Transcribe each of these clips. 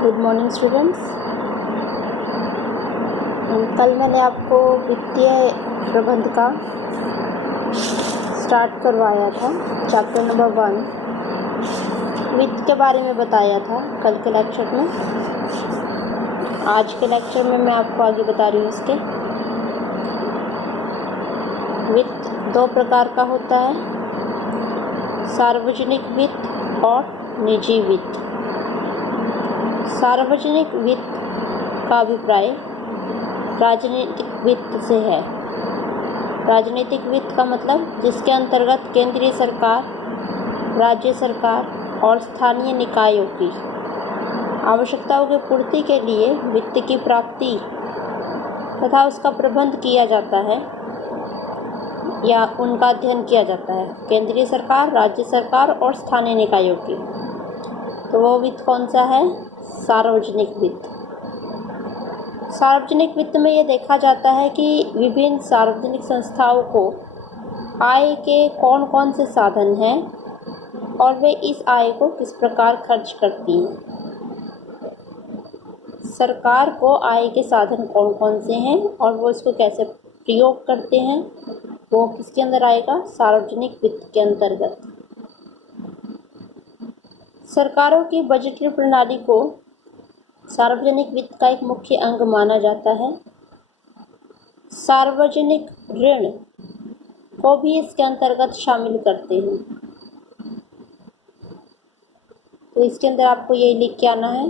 Good morning students. कल मैंने आपको वित्तीय प्रबंध का स्टार्ट करवाया था, चैप्टर नंबर 1 वित्त के बारे में बताया था कल के लेक्चर में। आज के लेक्चर में मैं आपको आगे बता रही हूँ इसके। वित्त दो प्रकार का होता है, सार्वजनिक वित्त और निजी वित्त। सार्वजनिक वित्त का अभिप्राय राजनीतिक वित्त से है। राजनीतिक वित्त का मतलब जिसके अंतर्गत केंद्रीय सरकार, राज्य सरकार और स्थानीय निकायों की आवश्यकताओं की पूर्ति के लिए वित्त की प्राप्ति तथा उसका प्रबंध किया जाता है या उनका अध्ययन किया जाता है। केंद्रीय सरकार, राज्य सरकार और स्थानीय निकायों की, तो वो वित्त कौन सा है? सार्वजनिक वित्त। सार्वजनिक वित्त में ये देखा जाता है कि विभिन्न सार्वजनिक संस्थाओं को आय के कौन कौन से साधन हैं और वे इस आय को किस प्रकार खर्च करती हैं। सरकार को आय के साधन कौन कौन से हैं और वो इसको कैसे प्रयोग करते हैं, वो किसके अंदर आएगा? सार्वजनिक वित्त के अंतर्गत। सरकारों की बजटीय प्रणाली को सार्वजनिक वित्त का एक मुख्य अंग माना जाता है। सार्वजनिक ऋण को भी इसके अंतर्गत शामिल करते हैं। तो इसके अंदर आपको ये लिख के आना है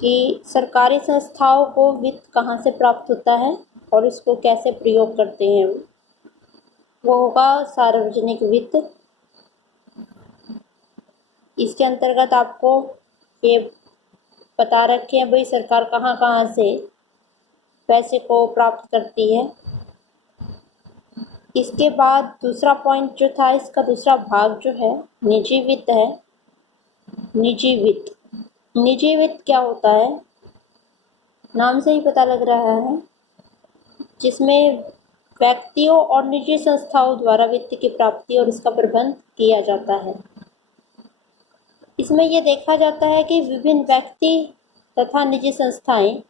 कि सरकारी संस्थाओं को वित्त कहाँ से प्राप्त होता है और इसको कैसे प्रयोग करते हैं, वो होगा सार्वजनिक वित्त। इसके अंतर्गत आपको ये बता रखे हैं भाई सरकार कहाँ कहाँ से पैसे को प्राप्त करती है। इसके बाद दूसरा पॉइंट जो था, इसका दूसरा भाग जो है निजी वित्त है। निजी वित्त, निजी वित्त क्या होता है? नाम से ही पता लग रहा है, जिसमें व्यक्तियों और निजी संस्थाओं द्वारा वित्त की प्राप्ति और इसका प्रबंध किया जाता है। इसमें यह देखा जाता है कि विभिन्न व्यक्ति तथा निजी संस्थाएं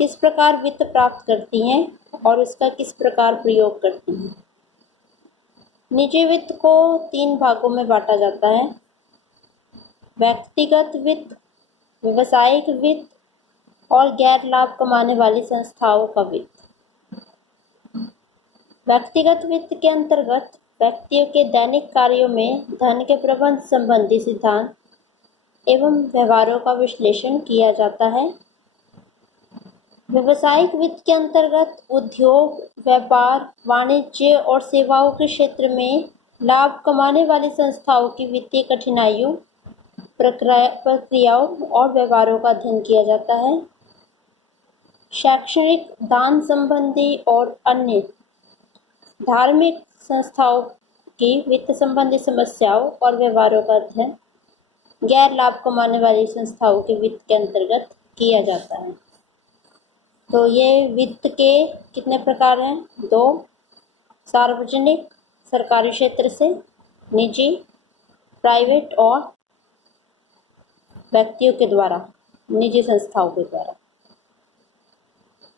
किस प्रकार वित्त प्राप्त करती हैं और उसका किस प्रकार प्रयोग करती हैं। निजी वित्त को 3 भागों में बांटा जाता है, व्यक्तिगत वित्त, व्यावसायिक वित्त और गैर लाभ कमाने वाली संस्थाओं का वित्त। व्यक्तिगत वित्त के अंतर्गत व्यक्तियों के दैनिक कार्यों में धन के प्रबंध संबंधी सिद्धांत एवं व्यवहारों का विश्लेषण किया जाता है। व्यावसायिक वित्त के अंतर्गत उद्योग, व्यापार, वाणिज्य और सेवाओं के क्षेत्र में लाभ कमाने वाली संस्थाओं की वित्तीय कठिनाइयों, प्रक्रियाओं और व्यवहारों का अध्ययन किया जाता है। शैक्षणिक, दान संबंधी और अन्य धार्मिक संस्थाओं की वित्त संबंधी समस्याओं और व्यवहारों का अध्ययन गैर लाभ कमाने वाली संस्थाओं के वित्त के अंतर्गत किया जाता है। तो ये वित्त के कितने प्रकार हैं? 2, सार्वजनिक सरकारी क्षेत्र से, निजी प्राइवेट और व्यक्तियों के द्वारा, निजी संस्थाओं के द्वारा,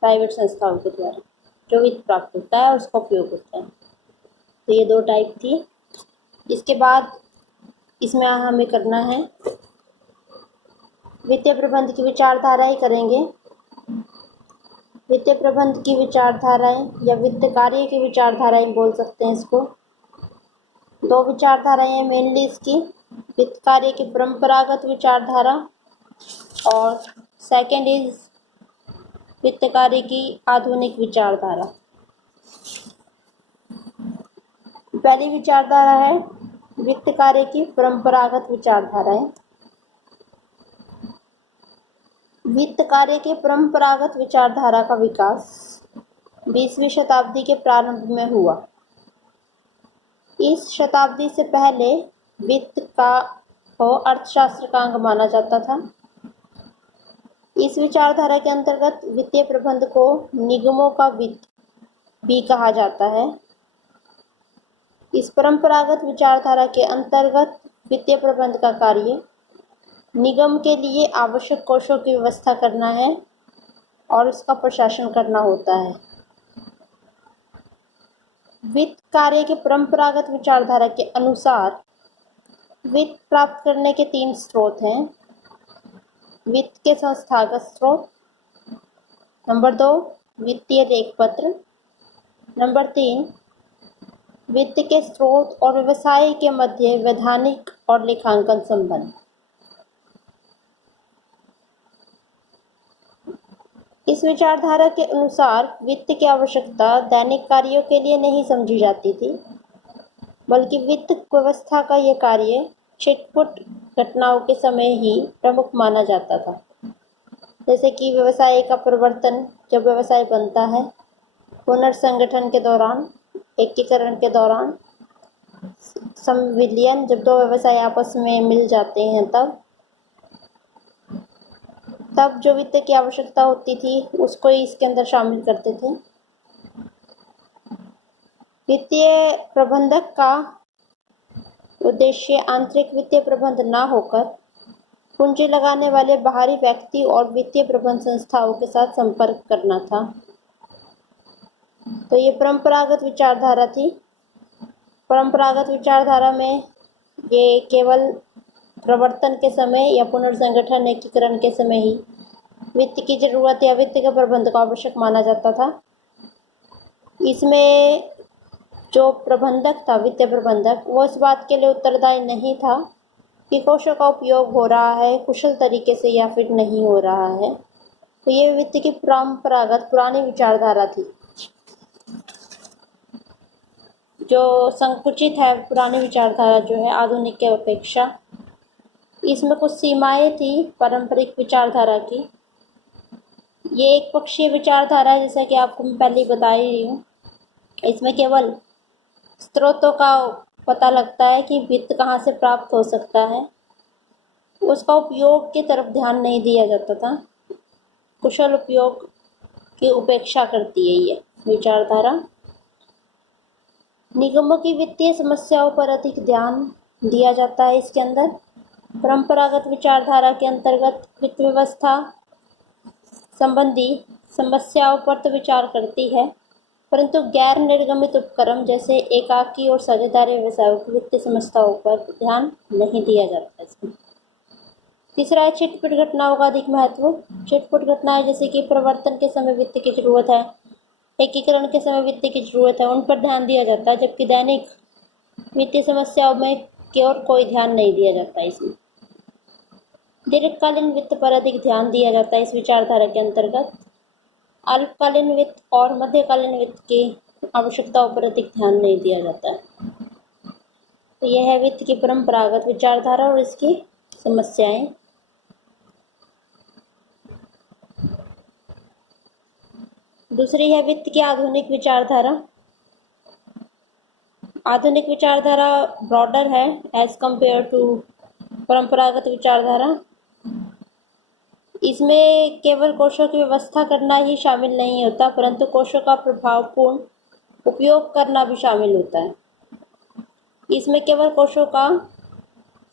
प्राइवेट संस्थाओं के द्वारा जो वित्त प्राप्त होता है उसका उपयोग होता है। तो ये 2 टाइप थी। इसके बाद इसमें हमें करना है वित्तीय प्रबंध की विचारधाराएं करेंगे। वित्तीय प्रबंध की विचारधाराएं या वित्त कार्य की विचारधाराएं बोल सकते हैं इसको। 2 विचारधाराएं हैं मेनली इसकी, वित्त कार्य की परंपरागत विचारधारा और सेकंड इज वित्त कार्य की आधुनिक विचारधारा। पहली विचारधारा है वित्त कार्य की परंपरागत विचारधाराएं। वित्त कार्य की परंपरागत विचारधारा का विकास 20वीं शताब्दी के प्रारंभ में हुआ। इस शताब्दी से पहले वित्त को अर्थशास्त्र का अंग माना जाता था। इस विचारधारा के अंतर्गत वित्तीय प्रबंध को निगमों का वित्त भी कहा जाता है। इस परंपरागत विचारधारा के अंतर्गत वित्तीय प्रबंध का कार्य निगम के लिए आवश्यक कोषों की व्यवस्था करना है और उसका प्रशासन करना होता है। वित्त कार्य के परंपरागत विचारधारा के अनुसार वित्त प्राप्त करने के 3 स्रोत हैं। वित्त के संस्थागत स्रोत, नंबर 2 वित्तीय लेखपत्र, नंबर 3 वित्त के स्रोत और व्यवसाय के मध्य वैधानिक और लेखांकन संबंध। इस विचारधारा के अनुसार वित्त की आवश्यकता दैनिक कार्यों के लिए नहीं समझी जाती थी, बल्कि वित्त व्यवस्था का यह कार्य छिटपुट घटनाओं के समय ही प्रमुख माना जाता था। जैसे कि व्यवसाय का परिवर्तन, जब व्यवसाय बनता है, पुनर्संगठन के दौरान, एकीकरण के दौरान, संविलियन, जब 2 व्यवसाय आपस में मिल जाते हैं, तब जो वित्त की आवश्यकता होती थी उसको ही इसके अंदर शामिल करते थे। वित्तीय प्रबंधक का उद्देश्य आंतरिक वित्तीय प्रबंध ना होकर पूंजी लगाने वाले बाहरी व्यक्ति और वित्तीय प्रबंध संस्थाओं के साथ संपर्क करना था। तो ये परंपरागत विचारधारा थी। परंपरागत विचारधारा में ये केवल प्रवर्तन के समय या पुनर्संगठन, एकीकरण के समय ही वित्त की जरूरत या वित्त के प्रबंध को आवश्यक माना जाता था। इसमें जो प्रबंधक था, वित्तीय प्रबंधक, वो इस बात के लिए उत्तरदायी नहीं था कि कोषों का उपयोग हो रहा है कुशल तरीके से या फिर नहीं हो रहा है। तो ये वित्त की परंपरागत पुरानी विचारधारा थी, जो संकुचित है। पुरानी विचारधारा जो है आधुनिक के अपेक्षा, इसमें कुछ सीमाएं थी पारंपरिक विचारधारा की। ये एक पक्षीय विचारधारा है, जैसा कि आपको मैं पहले ही बता ही रही हूँ। इसमें केवल स्रोतों का पता लगता है कि वित्त कहाँ से प्राप्त हो सकता है, उसका उपयोग की तरफ ध्यान नहीं दिया जाता था। कुशल उपयोग की उपेक्षा करती है ये विचारधारा। निगमों की वित्तीय समस्याओं पर अधिक ध्यान दिया जाता है इसके अंदर। परंपरागत विचारधारा के अंतर्गत वित्त व्यवस्था संबंधी समस्याओं पर तो विचार करती है, परंतु गैर निर्गमित उपक्रम जैसे एकाकी और साझेदारी व्यवसायों की वित्तीय समस्याओं पर ध्यान नहीं दिया जाता इसमें। तीसरा है छिटपुट घटनाओं का अधिक महत्व। छिटपुट घटनाएं जैसे कि परिवर्तन के समय वित्त की जरूरत है, एकीकरण के समय वित्त की जरूरत है, उन पर ध्यान दिया जाता है, जबकि दैनिक वित्तीय समस्याओं में की ओर कोई ध्यान नहीं दिया जाता। इसमें दीर्घकालीन वित्त पर अधिक ध्यान दिया जाता है इस विचारधारा के अंतर्गत। अल्पकालीन वित्त और मध्यकालीन वित्त की आवश्यकताओं पर अधिक ध्यान नहीं दिया जाता है। तो यह है वित्त की परंपरागत विचारधारा और इसकी समस्याएं। दूसरी है वित्त की आधुनिक विचारधारा। आधुनिक विचारधारा ब्रॉडर है एज कंपेयर टू परंपरागत विचारधारा। इसमें केवल कोषों की व्यवस्था करना ही शामिल नहीं होता, परंतु कोषों का प्रभावपूर्ण उपयोग करना भी शामिल होता है। इसमें केवल कोषों का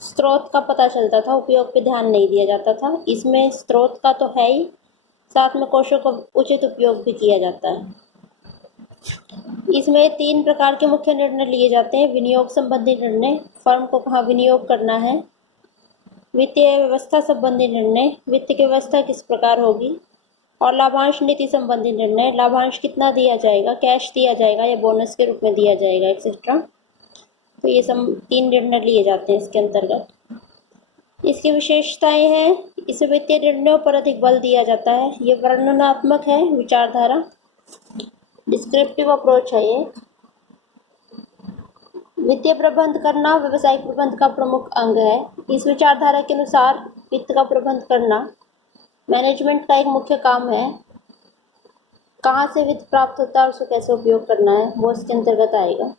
स्रोत का पता चलता था, उपयोग पे ध्यान नहीं दिया जाता था। इसमें स्रोत का तो है ही, साथ में कोषों का उचित उपयोग भी किया जाता है। इसमें 3 प्रकार के मुख्य निर्णय लिए जाते हैं। विनियोग संबंधी निर्णय, फर्म को कहाँ विनियोग करना है। वित्तीय व्यवस्था संबंधी निर्णय, वित्त की व्यवस्था किस प्रकार होगी। और लाभांश नीति संबंधी निर्णय, लाभांश कितना दिया जाएगा, कैश दिया जाएगा या बोनस के रूप में दिया जाएगा, एक्सेट्रा। तो ये सब 3 निर्णय लिए जाते हैं इसके अंतर्गत। इसकी विशेषताएं हैं, इस वित्तीय निर्णयों पर अधिक बल दिया जाता है। ये वर्णनात्मक है विचारधारा, डिस्क्रिप्टिव अप्रोच है ये। वित्तीय प्रबंध करना व्यवसायिक प्रबंध का प्रमुख अंग है। इस विचारधारा के अनुसार वित्त का प्रबंध करना मैनेजमेंट का एक मुख्य काम है। कहाँ से वित्त प्राप्त होता है और उसको कैसे उपयोग करना है, वो इसके अंतर्गत आएगा।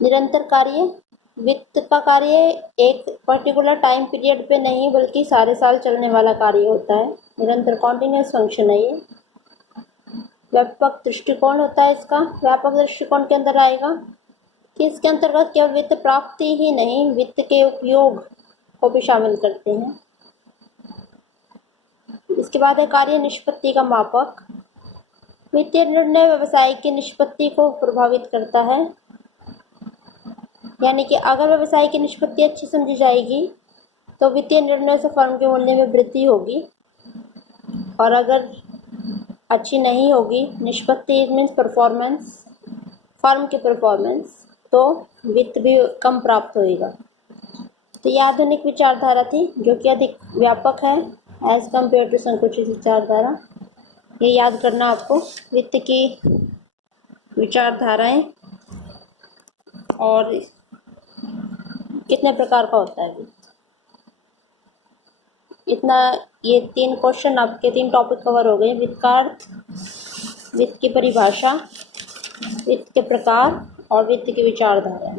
निरंतर कार्य, वित्त का कार्य एक पर्टिकुलर टाइम पीरियड पे नहीं बल्कि सारे साल चलने वाला कार्य होता है। निरंतर कॉन्टिन्यूस फंक्शन है ये। व्यापक दृष्टिकोण होता है इसका। व्यापक दृष्टिकोण के अंदर आएगा कि इसके अंतर्गत केवल वित्त प्राप्ति ही नहीं, वित्त के उपयोग को भी शामिल करते हैं। इसके बाद है कार्य निष्पत्ति का मापक। वित्तीय निर्णय व्यवसाय की निष्पत्ति को प्रभावित करता है, यानी कि अगर व्यवसाय की निष्पत्ति अच्छी समझी जाएगी तो वित्तीय निर्णय से फर्म के मूल्य में वृद्धि होगी, और अगर अच्छी नहीं होगी निष्पत्ति मीन्स परफॉर्मेंस, फर्म की परफॉर्मेंस, तो वित्त भी कम प्राप्त होएगा। तो ये आधुनिक विचारधारा थी जो कि अधिक व्यापक है एज कम्पेयर टू संकुचित विचारधारा। ये याद करना आपको, वित्त की विचारधाराएं और कितने प्रकार का होता है वित्त। इतना, ये 3 क्वेश्चन आपके 3 टॉपिक कवर हो गए। वित्त का अर्थ, वित्त की परिभाषा, वित्त के प्रकार और वित्त की विचारधारा।